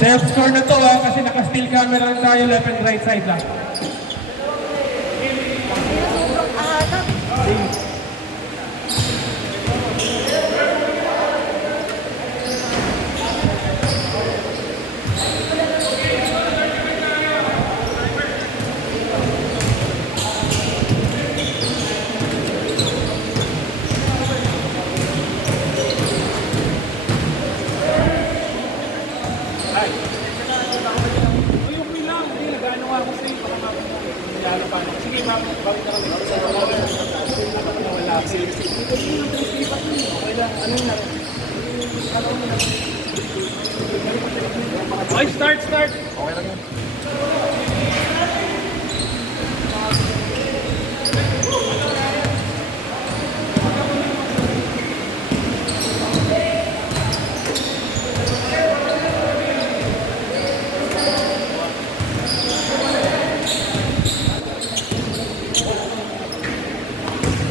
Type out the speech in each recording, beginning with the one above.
Self-score na to kasi naka-still camera lang tayo, left and right side lang. Sige, ma'am. Bakit na kami? Wala. Okay lang. Anong na? Okay, start. Okay lang yun.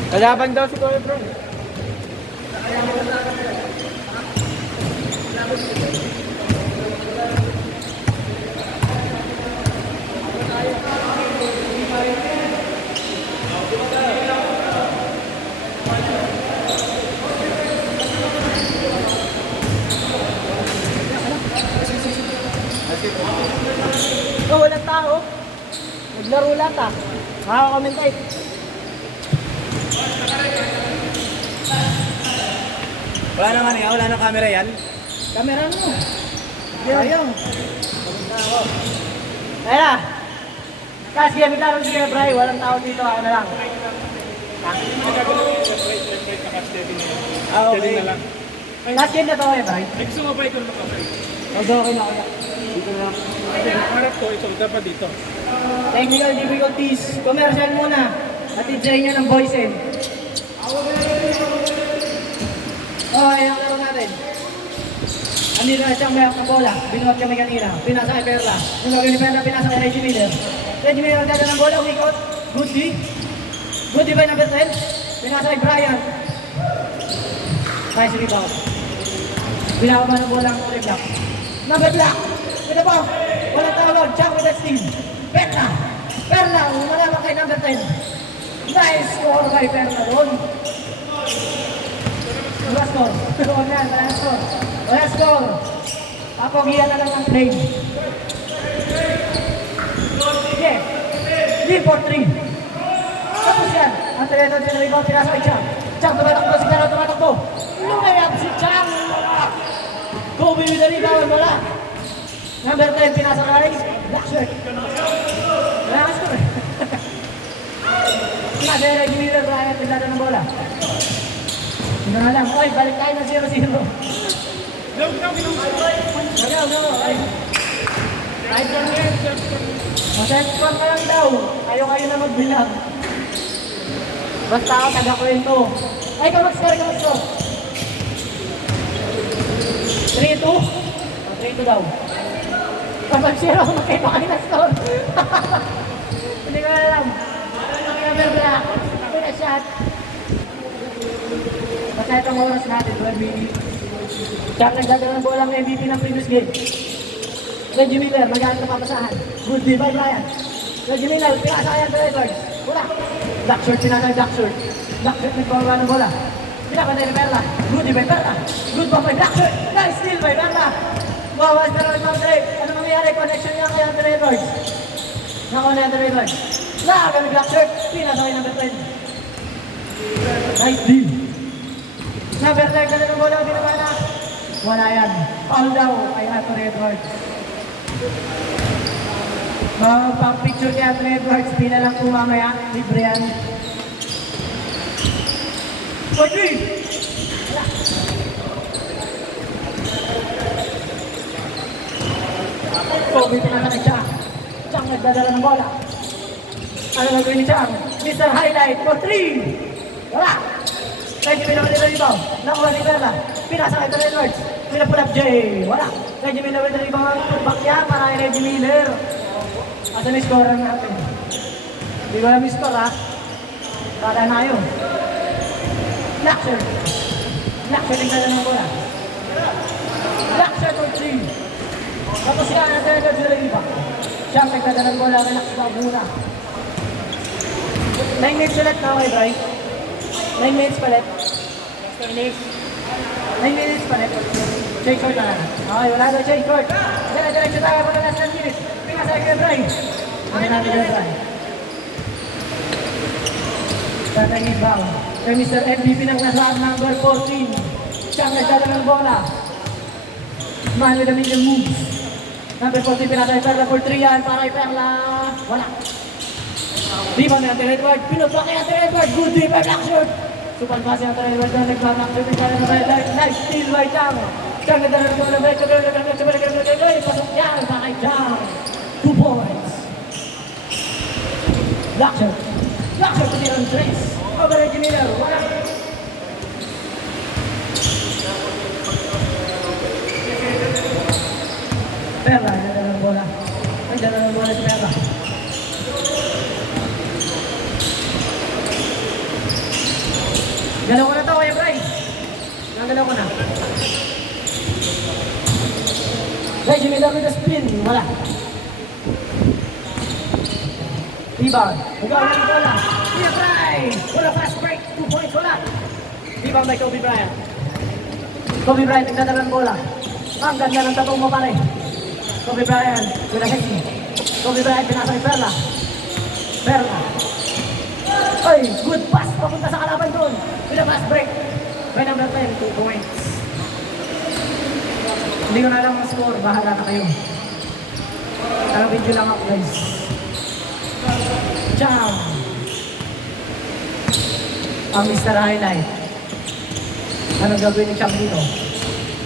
Kalaban daw si Kuya Bro. Oh, walang tao. Naglaro lahat ah. Makaka-commentate. Wala naman eh, wala nang camera yan. Kamera mo. Ayaw. Ayan na. Kasi kami laro si Kuya Bray. Walang tao dito. Ako na lang. Okay. Na lang. Last game na to Kuya Bray. Ay, gusto mo ba ito makapay? Okay na ako na. Dito na lang. Harap ko, ito. Dapat dito. Technical difficulties. Commercial muna. Atid sa inyo ng voice end. Ayan ang laro natin. Andito na siyang mayroong bola. Binuhat kami kanina. Pinasa kay Perla. Yung gagawin ni Perla, pinasa kay Reggie Miller. Reggie Miller ang dada ng bola. Umikot. Goody. Goody by number 10. Pinasa kay Brian. Nice rebound. Binaba ng bola ang Uri Black. Number Black. Ito po. Walang tawag. Jack with the steam. Perla. Perla. Umalabang kay number 10. Nice score kay Perla doon. Wala score. Wala score. Papogian na lang ang play. Sige. Lead for 3. Tapos yan. Ang talaga din na rebound. Pinasa kay Chang. Chang tumatakbo. Si Caro tumatakbo. Lumayap si Chang. Kobe with the rebound. Wala. Number 10. Pinasa kay Black shirt. Wala ka score. Nasa Reggie Miller. Ryan. Pindada ng bola. Sino na lang. Oy, balik tayo na 0-0. No. Ay. Right lang yan. Masenspan ka lang daw. Kayo na magbilang. Basta ako taga-kwento. Ay, kamag-score. 3-2? 3-2 daw. Kapag 0 ako makita kayo na score. Hindi ko alam. Number black. Ito na shot. Basta itong oras natin, 12 minutes. Jack nagdadala ng bola ng MVP ng previous game. Reggie Miller, mag-aanit na papasahan. Good day by Brian. Reggie Miller, pinasa kaya sa Edwards. Wala. Black shirt, pinasa Black shirt. Black shirt, nagbawa ng bola. Pinapatay ni Perla. Good day by Perla. Good ball by Black shirt. Nice steal by Perla. Wow, as pero ibang break. Ano mangyayari? Connection niya kay Andre Edwards. Nako na Andre Edwards. Laga ni Black shirt. Pinasa kay number 10. Nice deal. Number 10 na ng bola, binabana. Wala yan. Foul daw kay Anthony Edwards. Magpapicture kay Anthony Edwards, pila lang po mamaya. Libre yan. Pwede! Wala. Kobe pinasa kay Chang. Chang nagdadala ng bola. Ano nagawin ni Chang? Mr. Highlight for 3! Wala! Reggie Miller with the rebound. Nakuha ni Perla. Pinasa kay Anthony Edwards. Pinapun up Jay. Wala. Reggie Miller with the rebound. Putback niya para kay Reggie Miller. Asa may score natin? Hindi ko alam yung score ha. Para na yun. Blackshirt. Blackshirt yung dala ng bola. Blackshirt for 3. Tapos siya, nagdadagdag sila iba. Siya, nagdadagdag bola, relax na muna. 9 minutes ulit na okay, Bray. 9 minutes palit. 10 minutes. 9 minutes palit. Change short na lang. Okay, wala na, change short. Diretso tayo po na last 10 minutes. Pinga sa kay Bray. Ano natin na Bray? Tatangin ba? Kay Mr. MVP ng nasa number 14. Siyang nagdadala ng bola. Man with a million moves. Number 14, pinatay Perla for 3 yan. Para kay Perla. Wala. Rebound ni Anthony Edward. Pinutbak kay Anthony Edward. Good defense, black shoot. Super pass ni Anthony Edward. Nag-back shoot. Nice steal by Chang. Chang nagdala ng bola. Pasok yan. Para kay Chang. 2 points. Black shoot. Black shoot. Pati ng Trace. Over Reggie Miller. Wala. Perla, nagdala ng bola. Nagdala ng bola si Perla. Galaw ko na to, Kuya Bray. Nagalaw ko na. Reggie Miller with a spin. Wala. Rebound. Nagawa na yung bola. Kuya Bray. Wala, fast break. 2 points. Wala. Rebound by Kobe Bryant. Kobe Bryant nagdadala ng bola. Ang ganda ng tatong mo pare. Kobe Bryant. With a hit. Kobe Bryant pinasa ni Perla. Perla. Ay, good pass. Papunta sa kalaban doon. With a fast break. By number 10, 2 points. Hindi ko na alam ang score. Bahala na kayo. Pero video lang ako guys. Jam. Ang Mr. Highlight. Anong gagawin ni Chang dito?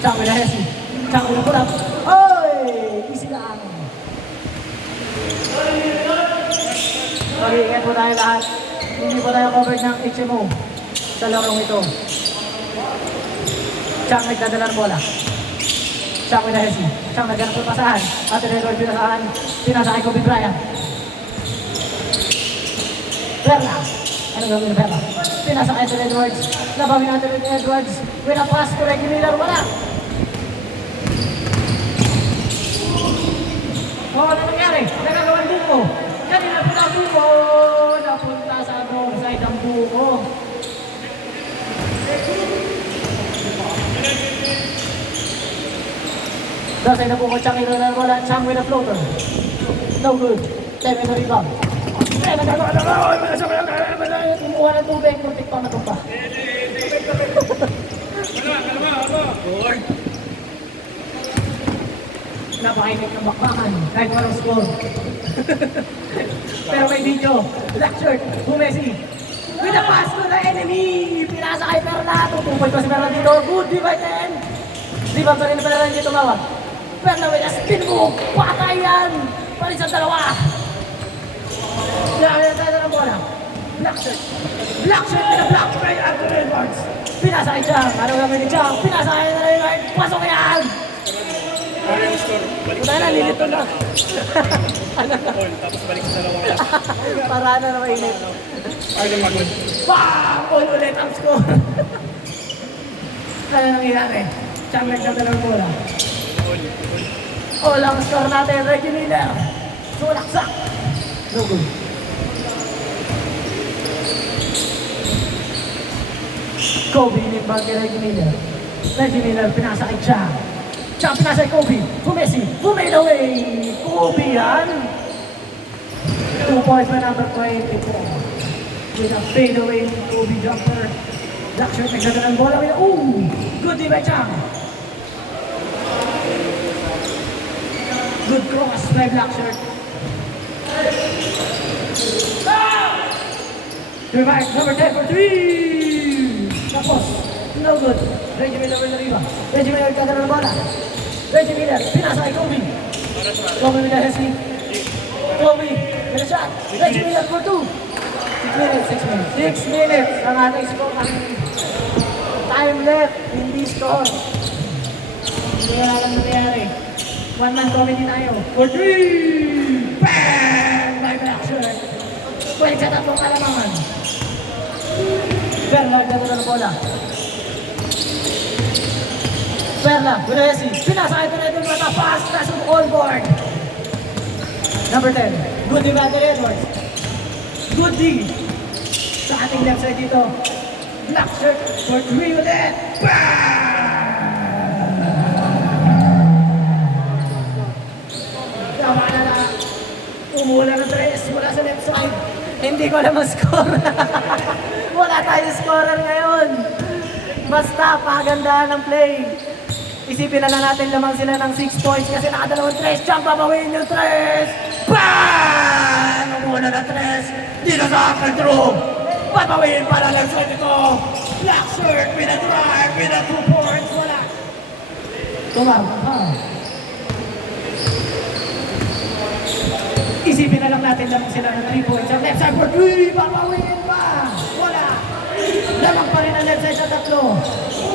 Chang with a hesi. Chang with a pull up. Oy! Easy lang. Mag-iingat po tayo lahat. Hindi po tayo covered ng HMO sa larong ito. Chang nagdadala ng bola. Chang with a hesi. Chang nagdadala ng pasahan. At Edward pinasahan. Pinasa kay Kobe Bryant. Perla. Ano gawin ni Perla? Pinasa kay Anthony Edwards. Labawin natin ni Edwards. With a pass to Reggie Miller. Wala. Oh, ano nangyari? Nagagawan buko. Kanina po na buko. Napunta sa wrong side ang buko. Dasay na buko. Chang ito na wala. Chang with a floater. No good. Time in the rebound. Kumuha ng tubig, muntik pa natumpa. Napakainit ng bakbakan, kahit walang score. Pero may video, black shirt, Messi. With a pass to the enemy! Pinasa kay Perla, tutupoy pa si Perla dito. Good, di ba 10? Di ba pa rin na Perla dito tumawag? Perla with a spin move, patay yan! Palis ang dalawa! Nakakita ng bola. Black shirt. Black shirt with a black play Anthony Edwards. Pinasa kay Chang. Ano gagawin ni Chang? Pinasa kay Anthony Edwards. Pasok yan! Ano yung score? Balik Wala na, lilito na. all, tapos balik sa dalawang last. Para na mainit. Ano magod? Bam! All ulit ang score. Ano nangyayari? Chang nagdadala ng bola. All ang score natin. Reggie Miller. Sulaksak. No good. Kobe inimbag kay Reggie Miller. Reggie Miller pinasa kay Chang. Chang pinasa kay Kobe. Messi. Made away. Kobe yan. 2 points by number 24. With a fade away Kobe jumper. Black shirt nagdadala ng bola. Ooh! Good day by Chang. Good cross by Black shirt. Revive number 10 for 3. Tapos, no good. Reggie Miller with the rebound. Reggie Miller nagdadala ng bola. Reggie Miller, pinasa kay Kobe. Kobe with the hesi. Kobe with a shot. Reggie Miller for 2. 6 minutes, 6 minutes. 6 minutes ang ating score. Time left, hindi score. Hindi wala lang nangyari. 1-man comedy tayo. For 3! Bang! By Black shirt. Pwede sa tatlong kalamangan. Perla, nagdadala ng bola. Perla, Guresi, pinasa ito na ito mata, pass, pass on all board. Number 10, good D by Anthony Edwards. Good D. Sa ating left side dito, black shirt for 3 ulit. Tama na na. Umula ng 3 mula sa left side. Hindi ko alam ang score. Wala tayong scorer ngayon. Basta pagandahan ng play. Isipin na lang natin lamang sila ng 6 points kasi nakadalawang 3. Jump, babawin yung 3. Bang! Umula ng 3. Dito sa control. Babawin para lang sa ito. Black shirt with a drive, with a 2 points. Wala. Tumama. Isipin na lang natin lamang sila ng 3 points. Ang left side for 3. Babawin pa. Wala. Lamang pa rin ang left side sa 3.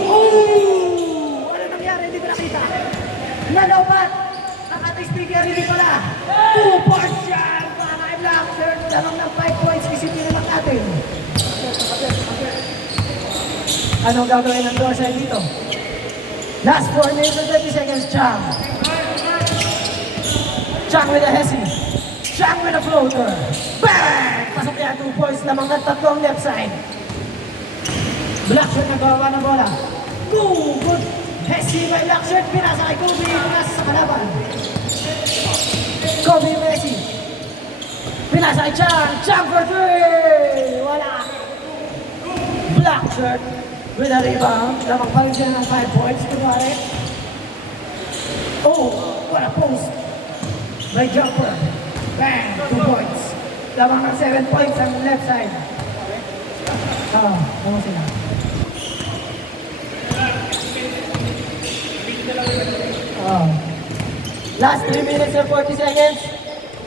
Ooh! Ano nangyari? Hindi ko nakita. Nalobat. Ang ating speaker hindi pala. 2 points yan. Para kay Black Shirt. Lamang ng 5 points. Isipin na lang natin. Anong gagawin ng door side dito? Last 4 minutes and 30 seconds. Chang. Chang with a hesi. Chang with a floater. Bang! Pasok yan, 2 points lamang ng 3 ang left side. Black Shirt nagawa ng bola. Go! Good! Hesi by Black Shirt. Pinasa kay Kobe. Pinasa sa kalaban. Kobe Messi. Pinasa kay Chang. Chang for 3! Wala. Black Shirt with a rebound. Lamang pa rin siya ng 5 points. Kunwari. Oh! What a post! By jumper. Bang! 2 points. Lamang ng 7 points ang left side. Tama sila. Last 3 minutes and 40 seconds.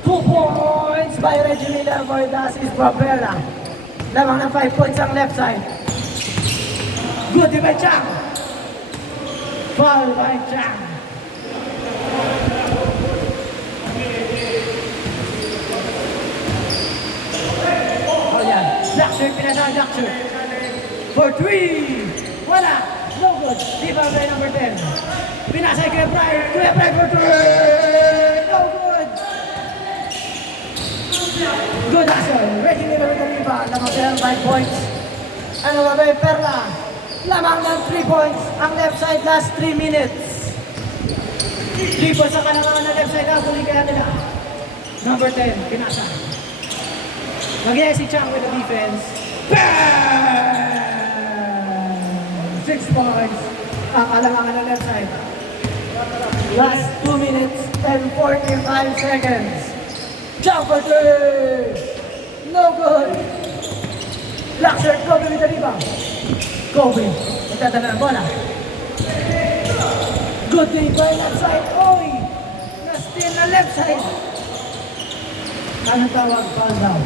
2 points by Reggie Miller for the assist from Perla. Lamang ng 5 points ang left side. Good by Chang. Foul by Chang. Black Shirt, pinasa Black Shirt. For 3. Wala. No good. Rebound by number 10. Pinasa kay Brian. Kuya Brian for 3. No good. Good hustle. Ready Miller with the rebound. Lamang ng 5 points. Ano ba ba Perla? Lamang ng 3 points. Ang left side last 3 minutes. 3 points ang kalangan ng left side. Huli kaya nila. Number 10. Pinasa. Nagyaya si Chang with the defense. Bang! 6 points. Ang alangan ng left side. Last 2 minutes and 45 seconds. Chang for 3. No good. Black Shirt, Kobe with the rebound. Kobe. Magdadala ng bola. Good day by left side. Oy! Na-steal na left side. Anong tawag? Foul down.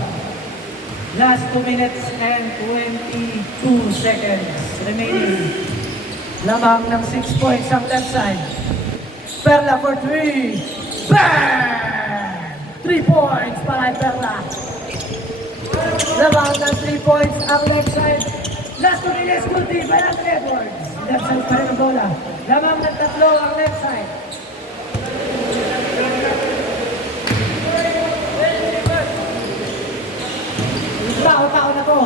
Last 2 minutes and 22 seconds remaining. Lamang ng 6 points ang left side. Perla for 3. Bang! 3 points para kay Perla. Lamang ng 3 points ang left side. Last 2 minutes, good day by Anthony Edwards. Left side pa rin ang bola. Lamang ng 3 ang left side. Tao-tao na to.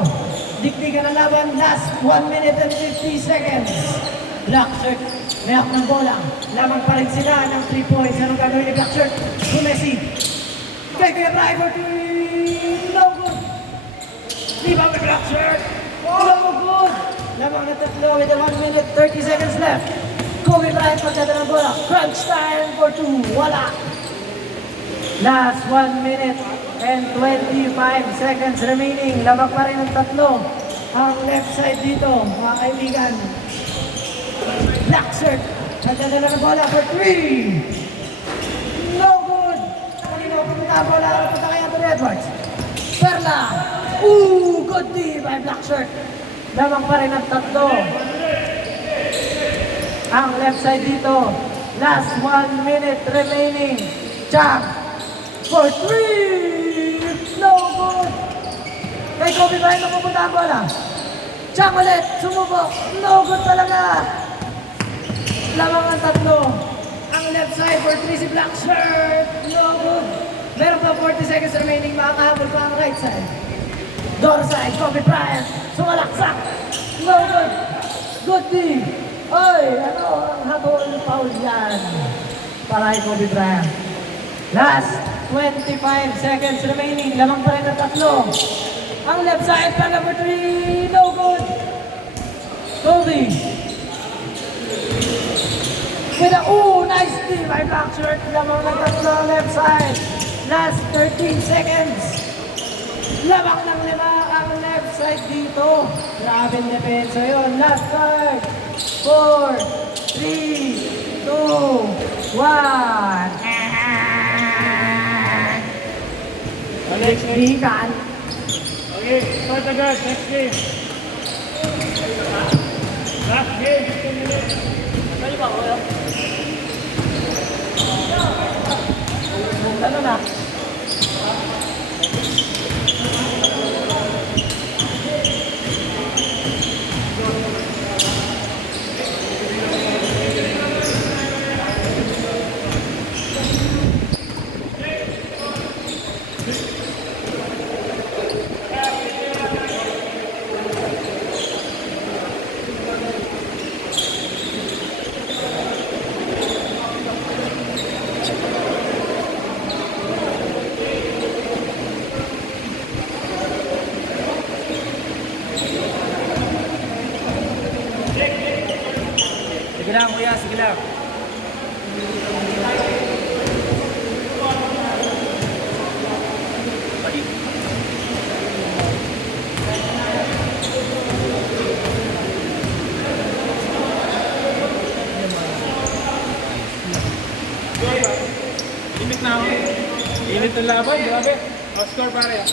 Dikdigan ang laban. Last 1 minute and 50 seconds. Black Shirt. May ng bola. Lamang pa rin sila ng 3 points. Anong gagawin ni Black Shirt? Si Messi. Kay driver 3. No good. Di ba may Black Shirt? No good. Lamang na 3 with 1 minute 30 seconds left. Kobe Bryant magdadala ng bola. Crunch time for 2. Wala. Last 1 minute and 25 seconds remaining. Lamang pa rin ang 3. Ang left side dito, mga kaibigan. Black Shirt. Nagdadala ng bola for 3. No good. Kanina pumunta ang bola. Punta kay Anthony Edwards. Perla. Ooh, good D by Black Shirt. Lamang pa rin ang 3. Ang left side dito. Last 1 minute remaining. Chang. For 3! No good! Kay Kobe Bryant na pupunta ang bola. Chang ulit, sumubok. No good talaga. Lamang ang tatlo. Ang left side for 3 si black shirt. No good. Meron pa 40 seconds remaining. Makakahabol pa ang right side. Door side, Kobe Bryant. Sumalaksak. No good. Good D. Oy, ano ang hatol foul yan? Para kay Kobe Bryant. Last 25 seconds remaining. Lamang pa rin ang tatlo. Ang left side pa number 3. No good. Kobe. With a, nice D by black shirt. Lamang ng tatlo left side. Last 13 seconds. Lamang ng 5 ang left side dito. Grabe ang depensa yun. Last card. 4, 3, 2, 1. Next weekend. Okay, start agad. Next game. Last game, 15 minutes. Ano na? Sige lang, kuya, sige lang. Limit na ako. Init ng laban, grabe. O, score pare.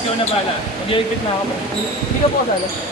Ikaw na bala. Mag-iigpit na ako. Hindi ka po kasali.